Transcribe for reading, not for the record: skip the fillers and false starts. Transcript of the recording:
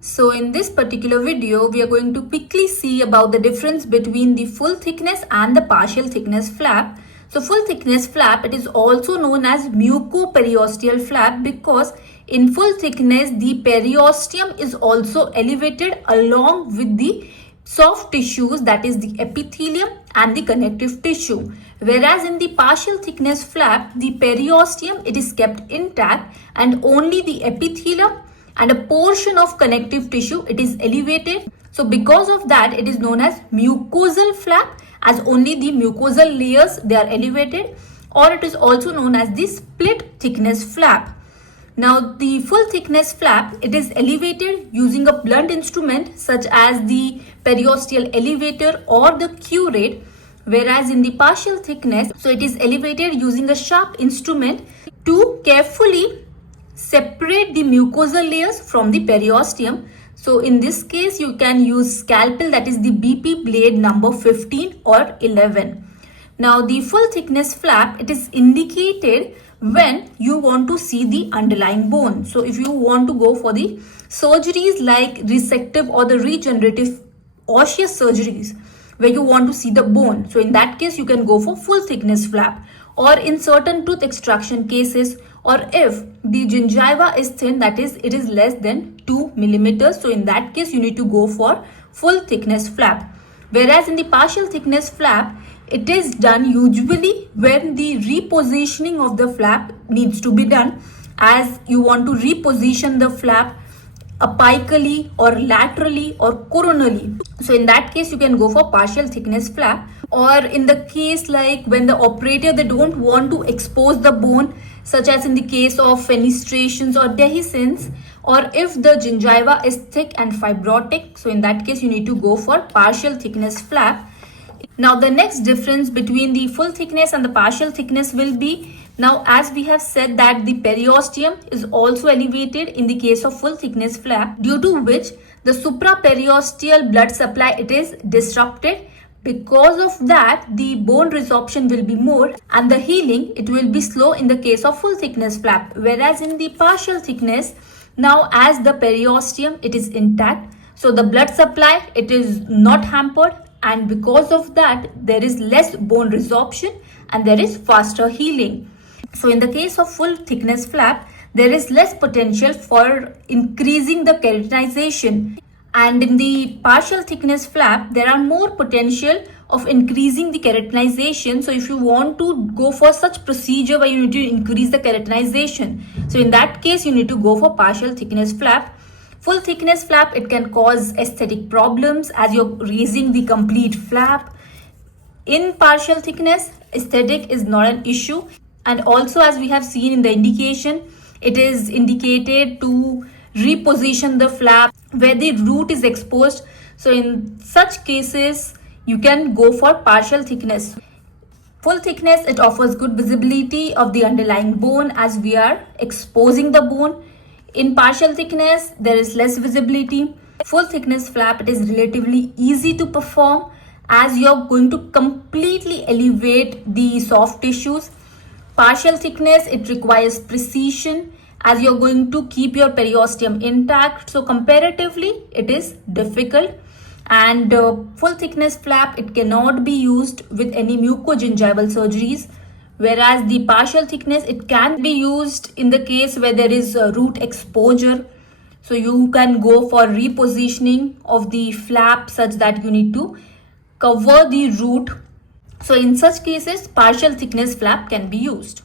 So in this particular video, we are going to quickly see about the difference between the full thickness and the partial thickness flap. So full thickness flap, it is also known as mucoperiosteal flap because in full thickness, the periosteum is also elevated along with the soft tissues, that is the epithelium and the connective tissue. Whereas in the partial thickness flap, the periosteum, it is kept intact and only the epithelium and a portion of connective tissue, it is elevated. So because of that, it is known as mucosal flap, as only the mucosal layers, they are elevated, or it is also known as the split thickness flap. Now the full thickness flap, it is elevated using a blunt instrument such as the periosteal elevator or the curate, whereas in the partial thickness, so it is elevated using a sharp instrument to carefully separate the mucosal layers from the periosteum. So in this case, you can use scalpel, that is the BP blade number 15 or 11. Now the full thickness flap, it is indicated when you want to see the underlying bone. So if you want to go for the surgeries like resective or the regenerative osseous surgeries where you want to see the bone, so in that case you can go for full thickness flap. Or in certain tooth extraction cases, or if the gingiva is thin, that is it is less than 2 millimeters, so in that case you need to go for full thickness flap. Whereas in the partial thickness flap, it is done usually when the repositioning of the flap needs to be done, as you want to reposition the flap apically or laterally or coronally. So in that case, you can go for partial thickness flap. Or in the case like when the operator, they don't want to expose the bone, such as in the case of fenestrations or dehiscence, or if the gingiva is thick and fibrotic, so in that case you need to go for partial thickness flap. Now the next difference between the full thickness and the partial thickness will be, now as we have said that the periosteum is also elevated in the case of full thickness flap, due to which the supraperiosteal blood supply, it is disrupted. Because of that, the bone resorption will be more and the healing, it will be slow in the case of full thickness flap. Whereas in the partial thickness, now as the periosteum, it is intact, so the blood supply, it is not hampered, and because of that, there is less bone resorption and there is faster healing. So in the case of full thickness flap, there is less potential for increasing the keratinization. And in the partial thickness flap, there are more potential of increasing the keratinization. So if you want to go for such procedure where you need to increase the keratinization, so in that case, you need to go for partial thickness flap. Full thickness flap, it can cause aesthetic problems as you're raising the complete flap. In partial thickness, aesthetic is not an issue. And also, as we have seen in the indication, it is indicated to reposition the flap where the root is exposed. So in such cases, you can go for partial thickness. Full thickness, it offers good visibility of the underlying bone as we are exposing the bone. In partial thickness, there is less visibility. Full thickness flap, it is relatively easy to perform as you're going to completely elevate the soft tissues. Partial thickness, it requires precision as you're going to keep your periosteum intact. So comparatively, it is difficult. And full thickness flap, it cannot be used with any mucogingival surgeries. Whereas the partial thickness, it can be used in the case where there is root exposure. So you can go for repositioning of the flap such that you need to cover the root. So in such cases, partial thickness flap can be used.